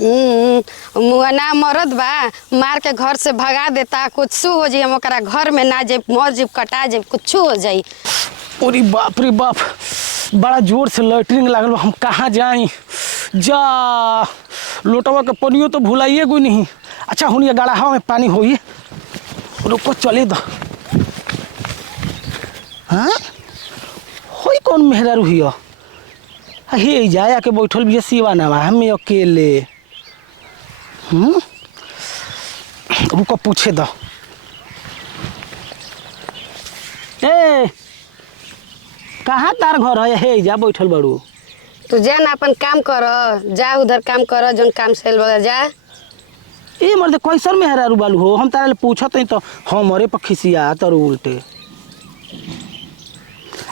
मुआना मरद बा मार के घर से भगा देता, कुछ हो जाई, हम ओकरा घर में ना जाए, मर जीव कटा जाए, कुछ हो जाई। अरे बाप रे बाप, बड़ा जोर से लैट्रिन लागल बा, हम कहाँ जाई? जा लोटवा के पानियो तो भुलाइए गई नहीं। अच्छा हुनिया गड़ाहा में पानी होई, रुको चले दो। हाँ होई कौन मेहरारू हियो? हे जाया के बैठल भी सिवाना बा, हमें अकेले। रुको पूछे दो। ए कहाँ तार घर है? हे जा बैठल बड़ू। तू जा ना अपन काम कर, जा उधर काम कर, जोन काम से जा। ए मर्द कैसन मेहरारू बालू हो? हम तारे पूछत नहीं तो हमरे पर खिसिया तर उल्टे।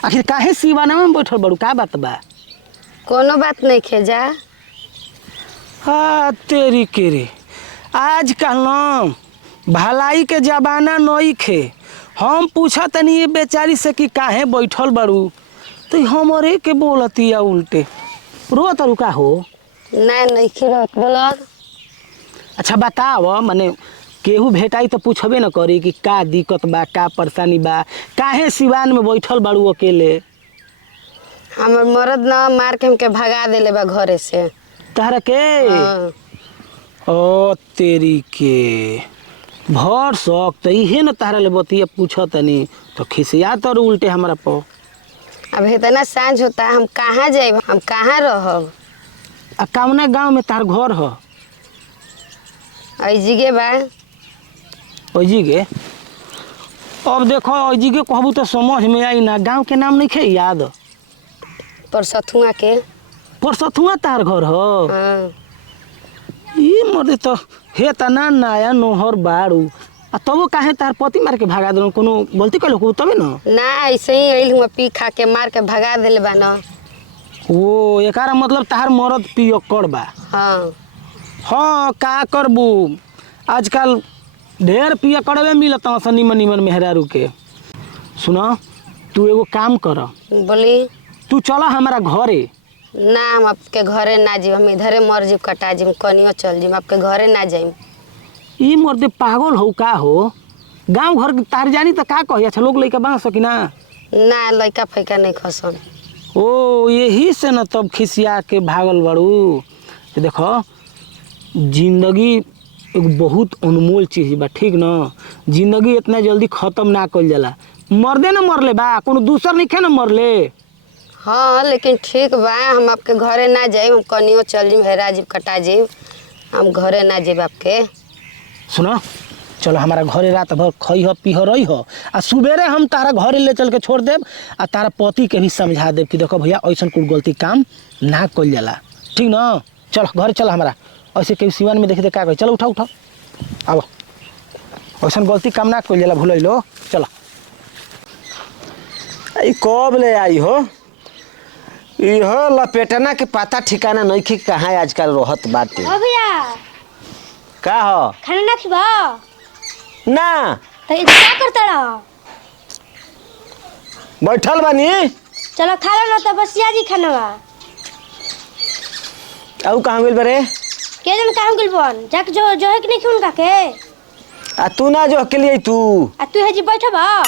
आखिर काहे सिवाना में बैठल बड़ू, का बात बा? कोनो बात नहीं खे, जा। हाँ तेरी के रे, आजकल न भलाई के जमाना नहीं खे। हम पूछत नहीं ये बेचारी से कि काहे बैठल बड़ू, तो हमरे के बोलतिया उल्टे। रो तरु का हो? नहीं खिरत बोला। अच्छा बताओ, माने केहू भेटाई तो पूछबे न करी कि का दिक्कत बा, का परेशानी बा, काहे सिवान में बैठल बाड़ू अकेले? हमर मरद ना मार के हमके भगा देले बा घरे से। तहरा के? हाँ। ओ तेरी के भर शौक तो इहे न तहरा ले बतिया पूछत नहीं तो खिसिया तर उल्टे हमारा पो। अब इतना सांझ होता, हम कहाँ जाए, हम कहाँ रहब? आ कौना गाँव में तार घर हो? अजीगे बा। अजीगे? अब देखो अजीगे कहबू तो समझ में आई ना, गांव के नाम नहीं खे याद? परसथुआ के। परसथुआ तार घर हो? हाँ। ये मर्दे तो हे तना नया नोहर बाड़ू, आ तबो काहे तार पति मार के भगा देलन? कोनो गलती कइलो को तबे न? ना ऐसे ही आइल हुआ, पी खा के मार के भगा देले बा ना। ओ एकारा मतलब तार मरद पियक्कड़ बा? हाँ। हाँ का करबू, आजकल ढेर पियक्कड़वे मिलत सन निमन निमन मेहरारू के। सुनो तू एगो काम कर, बोली। तू चला हमारा घरे। ना हम आपके घरे ना जीव, हम इधरे मर जीव, कटा जीव, कनियो चल जीव, आपके घरे ना जाइम। ई मर्दे पागल हो का हो? गांव घर तार जानी तो का कही? अच्छा लोग लइका बना सकी ना? ना लइका फैका नहीं खसन। ओ यही से न तब खिसिया के भागल बड़ू। देखो जिंदगी एक बहुत अनमोल चीज बा, ठीक न? जिंदगी इतना जल्दी खत्म ना कइल जाला। मर्दे न मरले बा, कोनो दूसर नहीं खे न मरले। हाँ लेकिन ठीक बा, हम आपके घरे ना जाइम, हम कनियो चल जीव, हेरा जीव, कटा जीव, हम घरे ना जीव आपके। सुनो चलो हमारा घरे रात भर खई हो पी हो रही हो, आ सुबेरे हम तारा घरे ले चल के छोड़ देब, आ तारा पति के भी समझा देब कि देखो भैया ऐसा कोई गलती काम ना कइल जाला, ठीक न? चलो घर चल हमारा, ऐसे केहू सिवान में देखे दे का कही। चलो उठाओ उठाओ, आओ, ऐसा गलती काम ना कइल जाला, भूल। चलो कब ले आई हो? इहो लपेटना के पता ठिकाना नहीं कि कहाँ आजकल रहत बाटे। ओ भैया का हो? खाना ना खिबा ना तो ये क्या करता रहा? बैठल बानी। चलो खा लो ना, तो बसिया जी खाना बा। आउ कहाँ गइल बरे? के जन काम गइल बन जाके जो है कि नहीं खून का के? आ तू ना जो अकेले आई तू? आ तू है जी बैठा बा।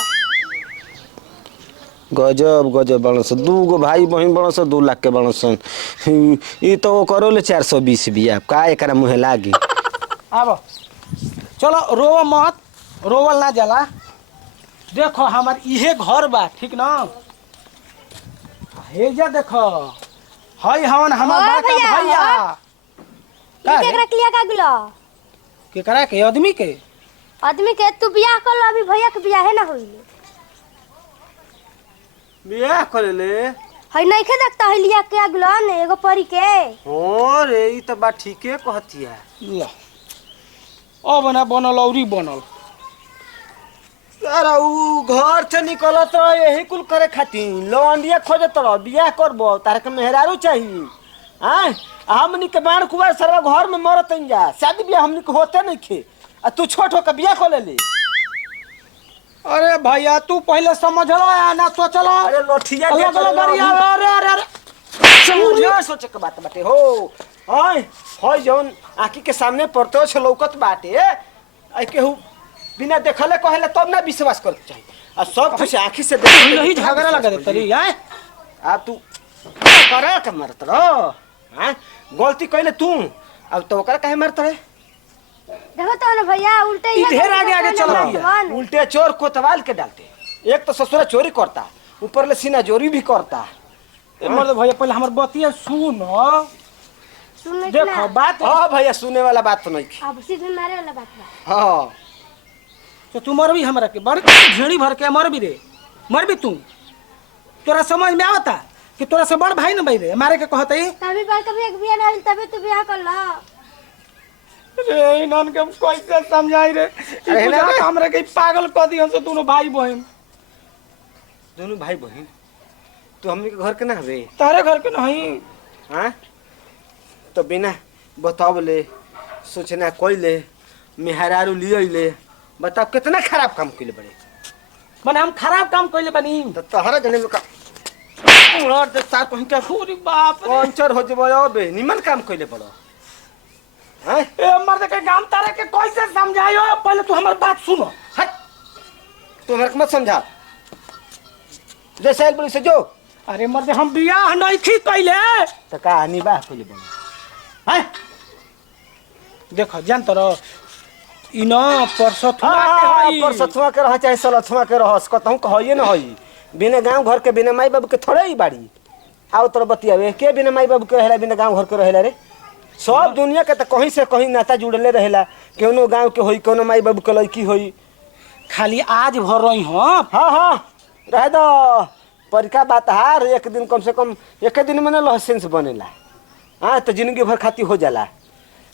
गजब गजब बनस, 2 गो भाई बहन बनस, 2 लाख के बनस। ई तो करो ले 420 बिया, का एकरा मुहे लागी? आबो चलो, रोवा मत, रोवल ना जाला। देखो हमार इहे घर बा, ठीक न? हे जा देखो, हई हवन हमार बड़का भैया। ये केकरा क्लियर का गुलो? केकरा के? आदमी के? आदमी के तू बियाह कर लो, अभी भैया के बियाह है ना होई। बियाह करे ले? हई नहीं के देखता है लिया के गुलो ने एगो परी के। अरे ई तो बात ठीके कहतिया। ला अब ना बनल औरी बनल। अरे ऊ घर से निकलत यही कुल करे खातिर लौंडिया खोजत रह, बियाह करबो तारे के मेहरारू चाहिए। आय हमनी के बाण कुवार सरवा घर में मरत जा, शादी बियाह हमनी के होते नहीं खे, आ तू छोट हो के बियाह कर ले। अरे भैया तू पहले समझ लो या ना सोच लो। अरे लोठिया अलग अलग गाड़ी। अरे अरे अरे समझ सोचे के बात बाटे हो ओए होय जौन आंखी के सामने पड़तो छ लौकत बाटे आई केहू बिना देखले कहेला तब ना विश्वास करत चाहिए आ सब कुछ आंखी से देख नहीं झगड़ा लगा देता रे यार आ तू करे के मरत रहो हां गलती कइले तू अब तो ओकरा काहे मरत रे देखो तो ना भैया उल्टे ई ढेर आगे आगे चल उल्टे चोर कोतवाल के डालते एक तो ससुरा चोरी करता ऊपर ले सीना चोरी भी करता ए मर्द भैया पहले हमर बतिया सुन सुन देखो बात हां भैया सुने वाला बात तो नहीं अब सीधे मारे वाला बात बा हां तो तू मरबी हमरा के बड़ झेड़ी भर के मरबी रे मरबी तू तोरा समझ में आवता कि तोरा से बड़ भाई न भाई रे मारे के कहतई तभी बार कभी एक बियाह ना तभी तू बियाह कर ला रे इनन के हम कैसे समझाई रे अरे ना हमरा के पागल क दिहन से दोनों भाई बहन दोनों भाई बहन तू हमनी के घर के ना हवे तारे घर के नहीं हां तो बिना बतावले सोचना कोइले मेहरारू लियले बताओ कितना खराब काम कइले बड़े माने हम खराब काम कइले बनी तो तहरा जने में का और तो तार कहीं का पूरी बाप रे पंचर हो जबो बे निमन काम कइले बड़ो हैं ए मर्द के काम तारे के कैसे समझायो पहले तू हमर बात सुनो हट तू हमरा के मत समझा जैसे एक बड़ी से जो अरे मर्द हम बियाह नहीं की कइले तो कहानी बा कइले बड़ो हैं देखो जान तो इना परसथुआ के हई पर सथुआ के रह चाहे सलथुआ के रह कहतहु कहइए न हई बिना गांव घर के बिना माई बाबू के थोड़े ही बाड़ी आओ तोर बतियावे के बिना माई बाबू के रहेला बिना गांव घर के रहेला रे सब दुनिया के त कहीं से कहीं नाता जुड़ले रहेला केनो गांव के होई कोनो माई बाबू के लड़की होई खाली आज भर रही हां हां हां रह दो परिका बात हार एक दिन कम से कम एक दिन में लाइसेंस बनेला हां तो जिंदगी भर खाती हो जाला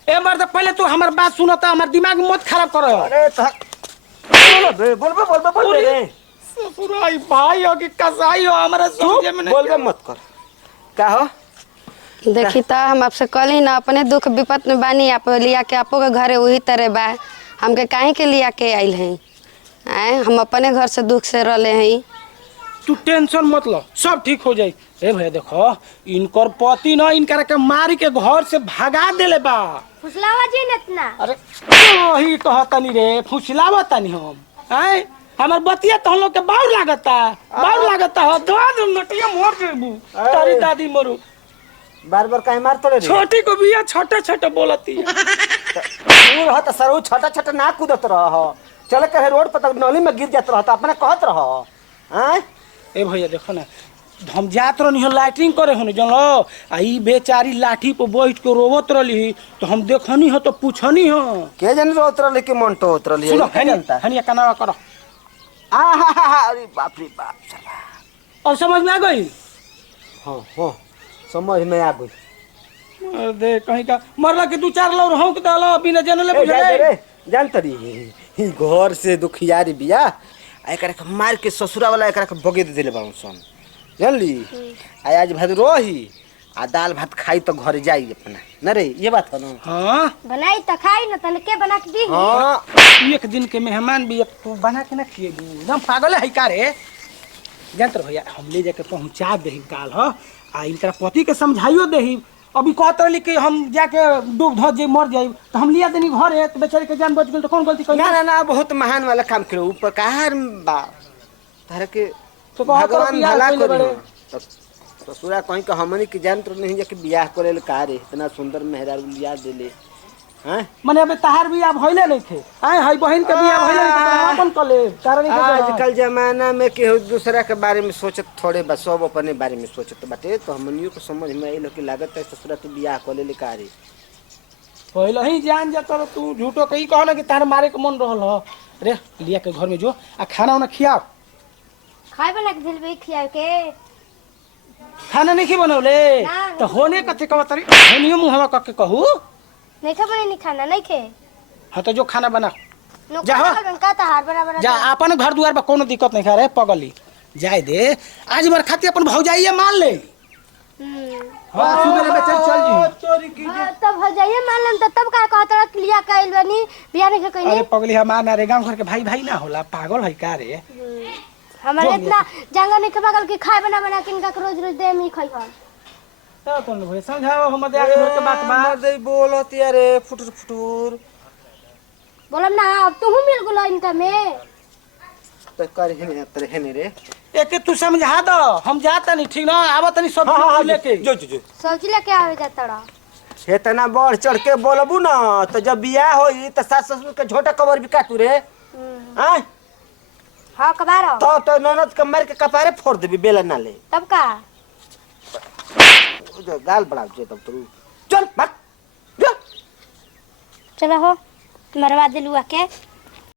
ए मर्द पहले तू हमर बात सुनता हमर दिमाग मत खराब करो अरे बोल रे ससुराई भाई हो कि कसाई हो हमरा समझे में नहीं बोल मत कर का हो देखी तो हम आपसे कल ना अपने दुख विपत में बानी आप लिया के आपो के घरे वही तरह बा हमके काहे के लिया के आइल हैं आए हम अपने घर से दुख से रहले हैं तू टेंशन मत लो सब ठीक हो जाई ए भैया देखो इनकर पति ना इनकर के मारी के घर से भगा देले बा फुसलावा जी नतना अरे वही कहतनी रे फुसलावतनी हम आए हमर बतिया तो हम लोग के बाउर लागता हो दो नटिया मोर देबू तारी दादी मरू बार बार काहे मारत रे छोटी को बिया छोटे छोटे बोलती तू रहत सरऊ छोटा छोटा ना कूदत रह चल के रोड पर तक नली में गिर जात रहत अपने कहत रह हैं ए भैया देखो ना हम जात रहनी हो लैट्रिन करे हो जनलो आ ई बेचारी लाठी पे बैठ के रोवत रहली तो हम देखनी हो तो पूछनी हो के जन रोत रहले के मन तो होत रहली सुनो हनिया कनावा करो अरे बाप रे बाप साला और समझ में आ गई हां समझ में आ गई दे कहीं का मरला के दू चार लोग रहू के दाला बिना जनले बुझाए जान तरी ही घर से दुखियारी बिया एकरा के मार के ससुरा वाला एकरा के बगे दे देले बाऊ सन जानली आज भात रोही आ दाल भात खाई तो घर जाई अपना न रे ये बात है ना हां बनाई त खाई न तन के बना के दी हां एक दिन के मेहमान भी तू बना के ना खिए एकदम पागल है का रे जानत भैया हम ले जाके पहुंचा देही काल ह आ इनका पति के समझाइयो देही अभी कहत रहली कि हम जाके डूब धो जे मर जाई तो हम लिया देनी घर है तो बेचारे के जान बच गेल तो कौन गलती करी ना ना बहुत महान वाला काम करो उपकार बा तारे के तो भगवान भला करी करी ससुरा कहीं का हमनी के जान तो नहीं जाके बियाह करेल का रे इतना सुंदर मेहरारू लिया देले हैं माने अबे तहार भी अब होइले नहीं थे आए हई बहन के भी अब होइले नहीं अपन कले कारण आजकल जमाना में केहू दूसरा के बारे में सोचत थोड़े बस सब अपने बारे में सोचत बाटे तो हमनियो को समझ में आइल कि लागत है ससुरा के बियाह कर ले का रे पहले ही जान जा कर तू झूठो कही कहना कि तार मारे के मन रहल ह रे लिया के घर में जो आ खाना उना खिया खाए बना के दिल भी खिया के खाना नहीं खी बनौले ना, तो होने कते कहत रे हनियो मुहवा क के कहू नहीं खबर नहीं खाना नहीं खे हां तो जो खाना बना नो जा हो। का त हार बना जा अपन घर दुआर पर कोनो दिक्कत नहीं खा रे पगली जाए दे आज बार खाती अपन भौजाइए मान ले हां सुबह में चल जी चोरी की तब हो जाइए मान लेन तब का कहत रह लिया कैल बनी बियाह नहीं कइनी अरे पगली हमार ना रे गांव घर के भाई भाई ना होला पागल है का रे हमारे इतना जंगल नहीं खबा के खाए बना के इनका रोज रोज दे मी खाई तो तुम भैया समझाओ हम मजाक के बात बा मर्दई बोलत यारे फुटुर फुटुर बोलम ना अब तू मिल गुलो इनका में तो कर हेने रे एके तू समझा दो हम जाता नहीं ठीक ना आवत नहीं सब लेके जो जो जो सब्जी लेके आवे जाता रहा इतना बढ़ चढ़ के बोलबू ना तो जब बियाह होई तो सास ससुर के झोटा कबर भी काटू रे हां हाँ कबार तो ननद के मार के कपारे फोड़ देबी बेला ना ले तब का जो गाल बढ़ा जे तब तू चल भाग जा चलो हो मरवा दिलुआ के